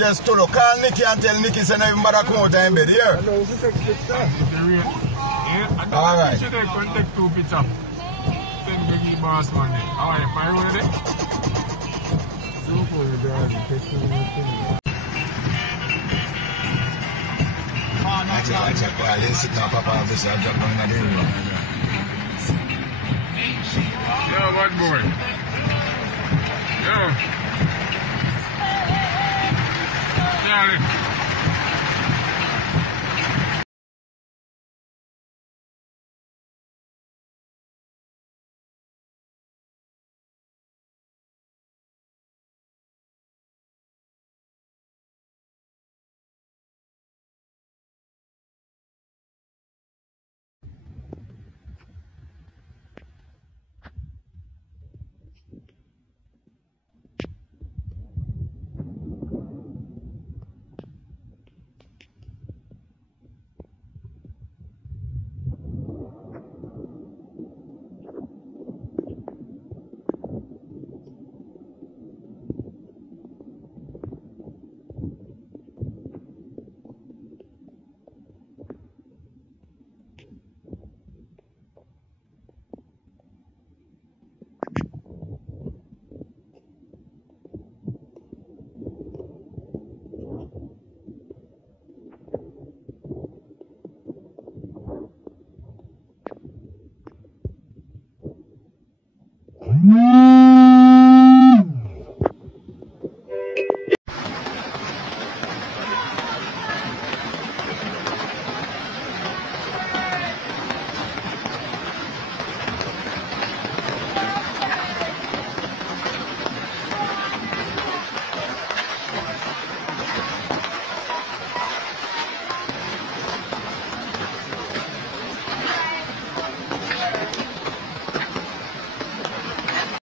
Yes, Tolo. Call Nicky and tell Nicky send him back come out in bed here. Alright. You should take 2 pictures. Send the boss money. Alright, fire with it. I check. I didn't sit down, Papa. This I dropped on the room. Yo, what boy? Yo. Charlie.